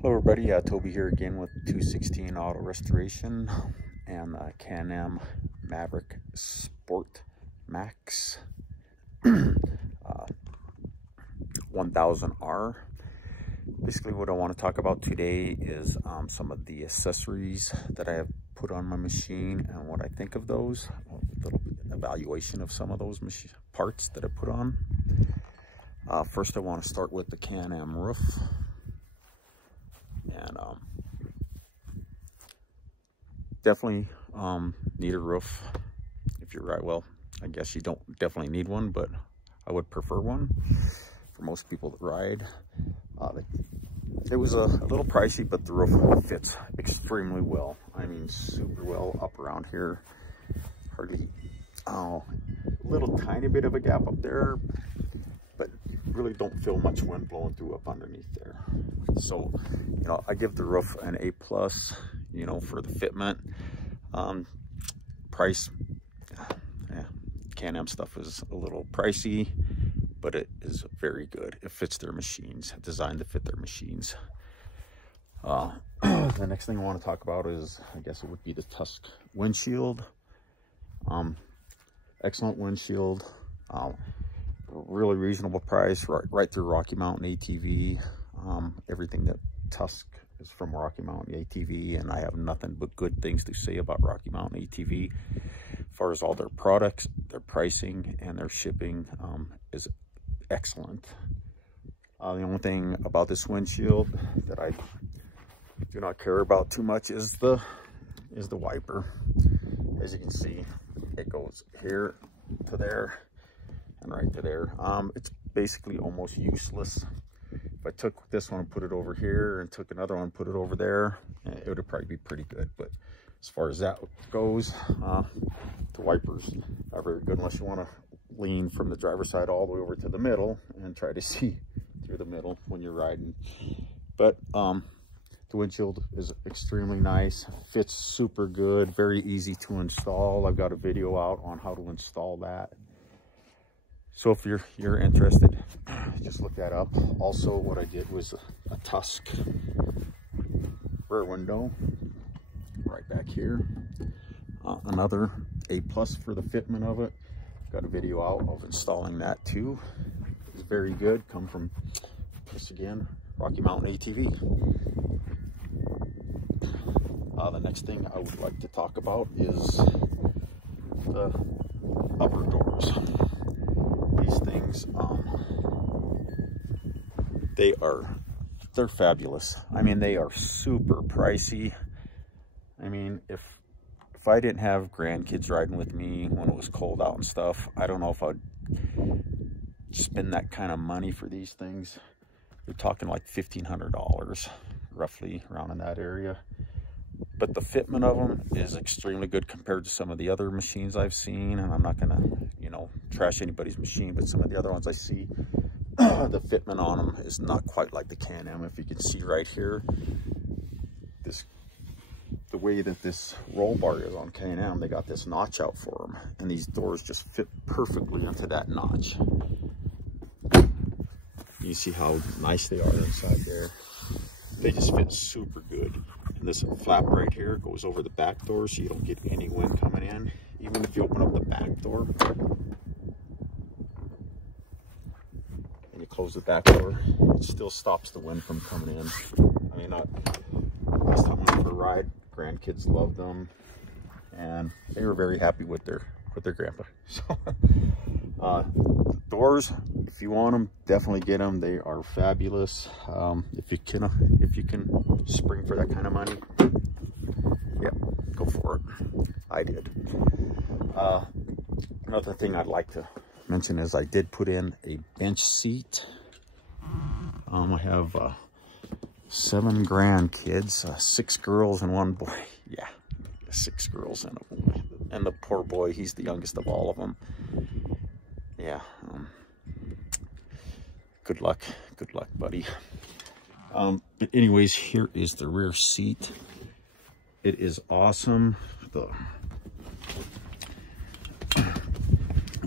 Hello everybody, Toby here again with 216 Auto Restoration and Can-Am Maverick Sport Max 1000R. Basically what I want to talk about today is some of the accessories that I have put on my machine and what I think of those, a little evaluation of some of those parts that I put on. First I want to start with the Can-Am roof. And definitely need a roof if you're right. Well, I guess you don't definitely need one, but I would prefer one for most people that ride. It was a little pricey, but the roof fits extremely well. I mean, super well up around here. Hardly, a little tiny bit of a gap up there, but really don't feel much wind blowing through up underneath there. So, you know, I give the roof an A+, you know, for the fitment. Price, yeah, Can-Am stuff is a little pricey, but it is very good. It fits their machines, designed to fit their machines. The next thing I want to talk about is, I guess it would be the Tusk windshield. Excellent windshield. Really reasonable price, right through Rocky Mountain ATV. Everything that Tusk is from Rocky Mountain ATV, and I have nothing but good things to say about Rocky Mountain ATV. As far as all their products, their pricing, and their shipping is excellent. The only thing about this windshield that I do not care about too much is the wiper. As you can see, it goes here to there and right to there. It's basically almost useless. If I took this one and put it over here and took another one and put it over there, it would probably be pretty good. But as far as that goes, the wipers are very good unless you want to lean from the driver's side all the way over to the middle and try to see through the middle when you're riding. But the windshield is extremely nice, fits super good, very easy to install. I've got a video out on how to install that. So if you're interested, just look that up. Also, what I did was a Tusk rear window right back here. Another A+ for the fitment of it. Got a video out of installing that too. It's very good. Come from, once again, Rocky Mountain ATV. The next thing I would like to talk about is the upper doors. These things, they're fabulous. I mean, they are super pricey. I mean, if I didn't have grandkids riding with me when it was cold out and stuff, I don't know if I'd spend that kind of money for these things. You're talking like $1,500, roughly around in that area. But the fitment of them is extremely good compared to some of the other machines I've seen. And I'm not gonna, you know, trash anybody's machine, but some of the other ones I see, the fitment on them is not quite like the Can-Am. If you can see right here, the way that this roll bar is on Can-Am, they got this notch out for them, and these doors just fit perfectly into that notch. You see how nice they are inside there. They just fit super good. And this flap right here goes over the back door so you don't get any wind coming in. Even if you open up the back door and you close the back door, it still stops the wind from coming in. I mean, last time I went for a ride, grandkids loved them, and they were very happy with their grandpa. So doors, if you want them, definitely get them. They are fabulous. If you can spring for that kind of money, yeah, go for it. I did. Another thing I'd like to mention is I did put in a bench seat. I have 7 grandkids, 6 girls and 1 boy. Yeah, 6 girls and a boy. And the poor boy, he's the youngest of all of them. Yeah. Good luck, buddy. But anyways, here is the rear seat. It is awesome. The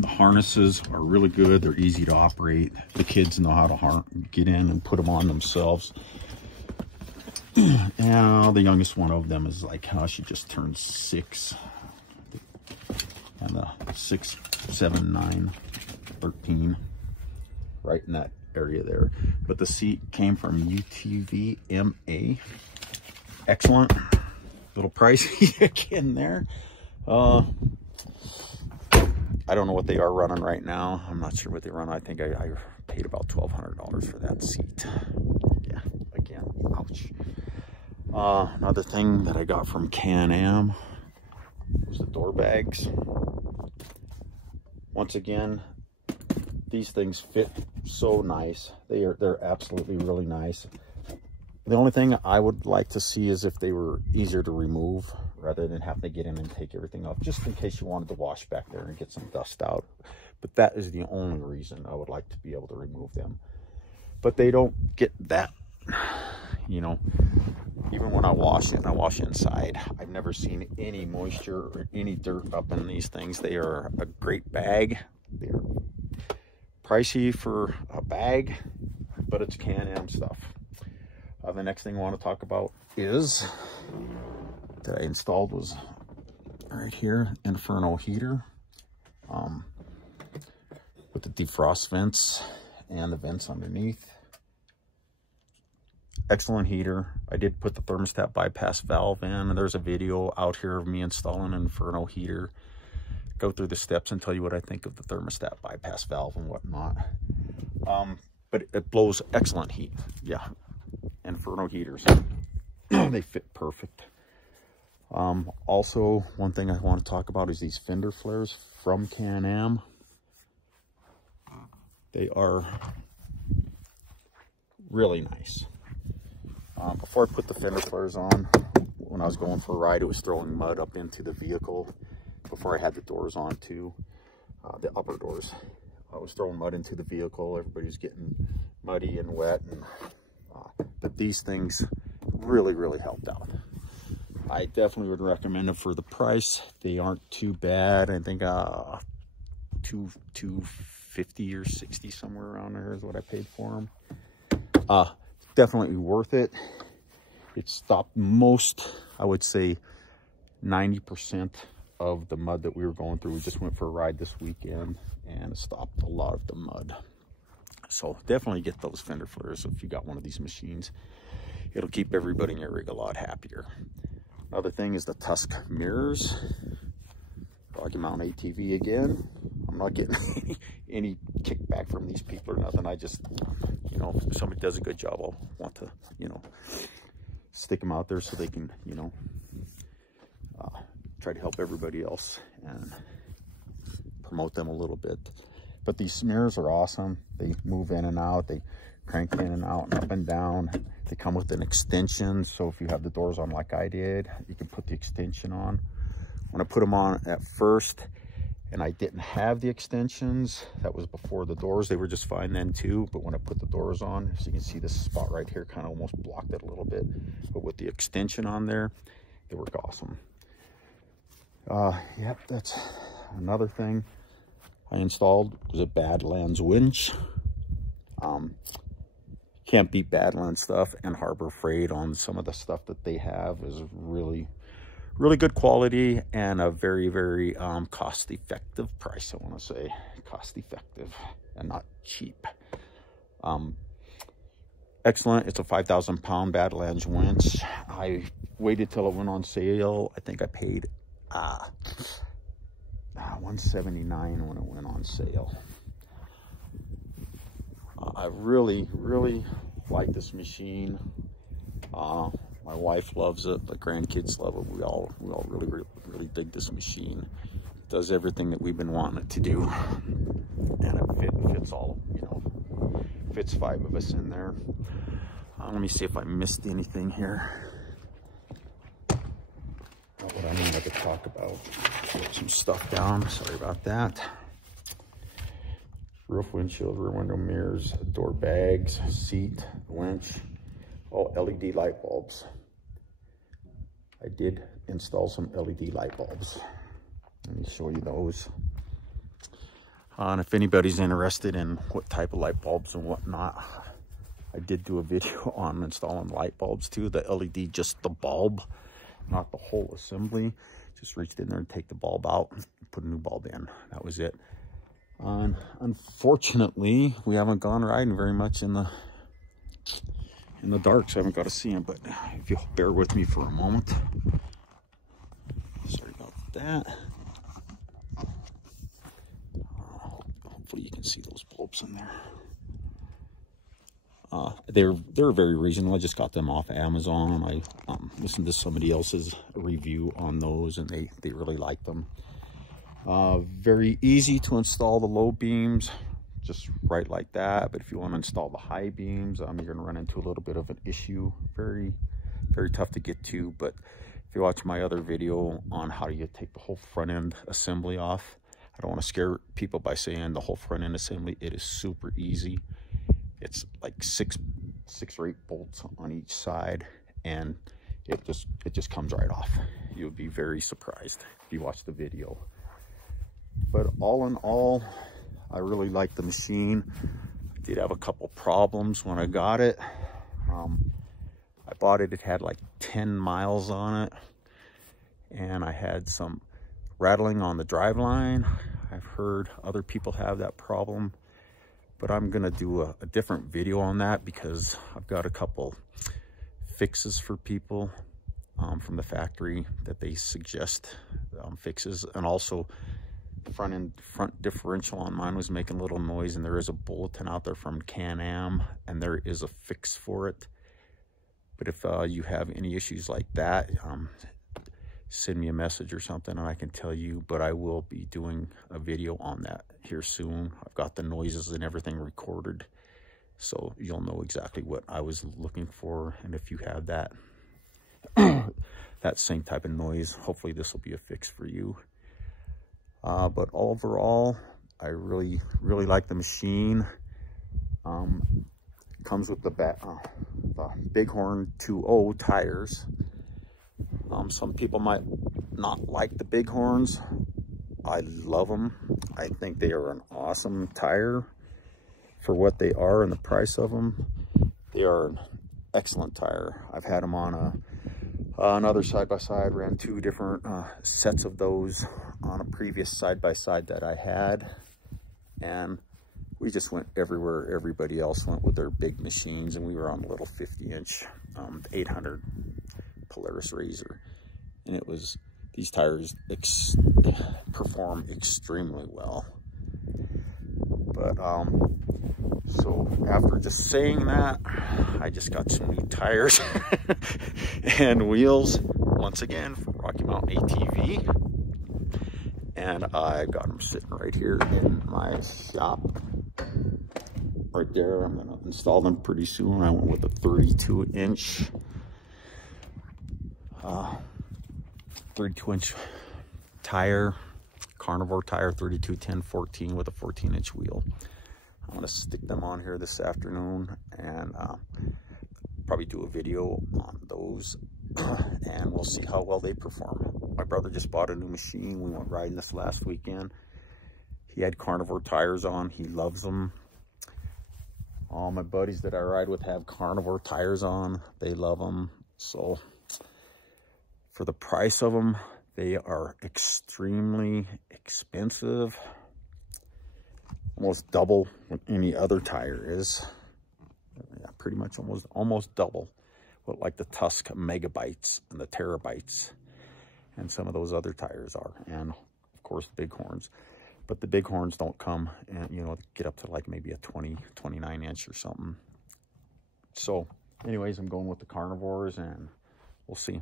harnesses are really good. They're easy to operate. The kids know how to get in and put them on themselves. And the youngest one of them is like, she just turned 6. And the 6, 7, 9, 13, right in that area there. But the seat came from UTV MA. Excellent. Little pricey again there. I don't know what they are running right now. I'm not sure what they run. I think I paid about $1,200 for that seat. Yeah, again, ouch. Another thing that I got from Can-Am was the door bags. Once again, these things fit so nice. They're absolutely really nice. The only thing I would like to see is if they were easier to remove rather than having to get in and take everything off, just in case you wanted to wash back there and get some dust out. But that is the only reason I would like to be able to remove them. But they don't get that, you know, even when I wash it and I wash inside, I've never seen any moisture or any dirt up in these things. They are a great bag. They're pricey for a bag, but it's Can-Am stuff. The next thing I want to talk about is that I installed was right here, Inferno heater with the defrost vents and the vents underneath. Excellent heater. I did put the thermostat bypass valve in, and there's a video out here of me installing an Inferno heater. Go through the steps and tell you what I think of the thermostat bypass valve and whatnot. But it blows excellent heat. Yeah, Inferno heaters. They fit perfect. Also, one thing I want to talk about is these fender flares from Can-Am. They are really nice. Before I put the fender flares on, when I was going for a ride, it was throwing mud up into the vehicle. Before I had the doors on too, the upper doors, I was throwing mud into the vehicle. Everybody's getting muddy and wet, and but these things really helped out. I definitely would recommend them for the price. They aren't too bad. I think $250 or $60 somewhere around there is what I paid for them. Definitely worth it. It stopped most, I would say 90% of the mud that we were going through. We just went for a ride this weekend and it stopped a lot of the mud. So definitely get those fender flares if you got one of these machines. It'll keep everybody in your rig a lot happier. Another thing is the Tusk mirrors. Rocky Mountain ATV again. I'm not getting any kickback from these people or nothing. I just, you know, if somebody does a good job, I'll want to, you know, stick them out there so they can, you know, try to help everybody else and promote them a little bit. But these mirrors are awesome. They move in and out. They crank in and out and up and down. They come with an extension, so if you have the doors on like I did, you can put the extension on. When I put them on at first and I didn't have the extensions, that was before the doors, they were just fine then too. But when I put the doors on, so you can see this spot right here kind of almost blocked it a little bit, but with the extension on there, they work awesome. Yep, that's another thing I installed was a Badlands winch. Can't beat Badlands stuff, and Harbor Freight on some of the stuff that they have is really good quality and a very cost-effective price. I want to say cost-effective and not cheap. Excellent. It's a 5,000-pound Badlands winch. I waited till it went on sale. I think I paid $179 when it went on sale. I really like this machine. My wife loves it. The grandkids love it. We all really dig this machine. It does everything that we've been wanting it to do, and it fits all, you know, fits 5 of us in there. Let me see if I missed anything here. What I wanted to talk about. Put some stuff down. Sorry about that. Roof, windshield, rear window mirrors, door bags, seat, winch, all LED light bulbs. I did install some LED light bulbs. Let me show you those. And if anybody's interested in what type of light bulbs and whatnot, I did do a video on installing light bulbs too. The LED, just the bulb, not the whole assembly. Just reached in there and take the bulb out, put a new bulb in. That was it. Unfortunately, we haven't gone riding very much in the dark, so I haven't got to see him. But if you'll bear with me for a moment. Sorry about that. Hopefully you can see those bulbs in there. They're very reasonable. I just got them off Amazon. I listened to somebody else's review on those, and they really like them. Very easy to install the low beams, just right like that. But if you want to install the high beams, you're going to run into a little bit of an issue. Very, very tough to get to. But if you watch my other video on how you take the whole front end assembly off, I don't want to scare people by saying the whole front end assembly. It is super easy. It's like six or eight bolts on each side, and it just comes right off. You'll be very surprised if you watch the video. But all in all, I really like the machine. I did have a couple problems when I got it. I bought it, it had like 10 miles on it, and I had some rattling on the driveline. I've heard other people have that problem, but I'm gonna do a different video on that because I've got a couple fixes for people from the factory that they suggest fixes. And also front differential on mine was making a little noise, and there is a bulletin out there from Can-Am, and there is a fix for it. But if you have any issues like that, send me a message or something and I can tell you. But I will be doing a video on that here soon. I've got the noises and everything recorded, so you'll know exactly what I was looking for. And if you have that that same type of noise, hopefully this will be a fix for you. But overall, I really like the machine. Comes with the Bighorn 2.0 tires. Some people might not like the Bighorns. I love them. I think they are an awesome tire for what they are and the price of them. They are an excellent tire. I've had them on another side-by-side, ran two different sets of those on a previous side-by-side that I had. And we just went everywhere everybody else went with their big machines, and we were on a little 50-inch 800 Polaris Razor. And it was, these tires perform extremely well. But so after just saying that, I just got some new tires and wheels once again from Rocky Mountain ATV, and I got them sitting right here in my shop right there. I'm gonna install them pretty soon. I went with a 32-inch 32-inch tire, carnivore tire, 32 10 14 with a 14-inch wheel. I'm gonna stick them on here this afternoon and probably do a video on those and we'll see how well they perform. My brother just bought a new machine. We went riding this last weekend. He had carnivore tires on. He loves them. All my buddies that I ride with have carnivore tires on. They love them. So for the price of them, they are extremely expensive. Almost double what any other tire is. Yeah, pretty much almost double what like the Tusk Megabytes and the Terabytes and some of those other tires are. And of course the Bighorns. But the Bighorns don't come and, you know, get up to like maybe a 29-inch or something. So anyways, I'm going with the carnivores and we'll see.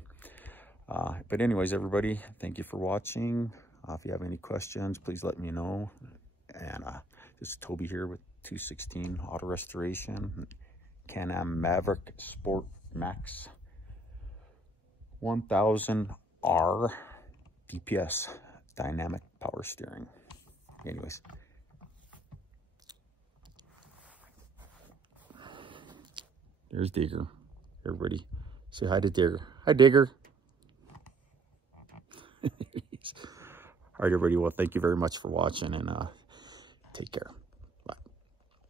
But anyways, everybody, thank you for watching. If you have any questions, please let me know. And this is Toby here with 216 Auto Restoration, Can-Am Maverick Sport Max 1000R DPS dynamic power steering. Anyways, there's Digger. Everybody say hi to Digger. Hi, Digger. All right, everybody. Well, thank you very much for watching, and take care.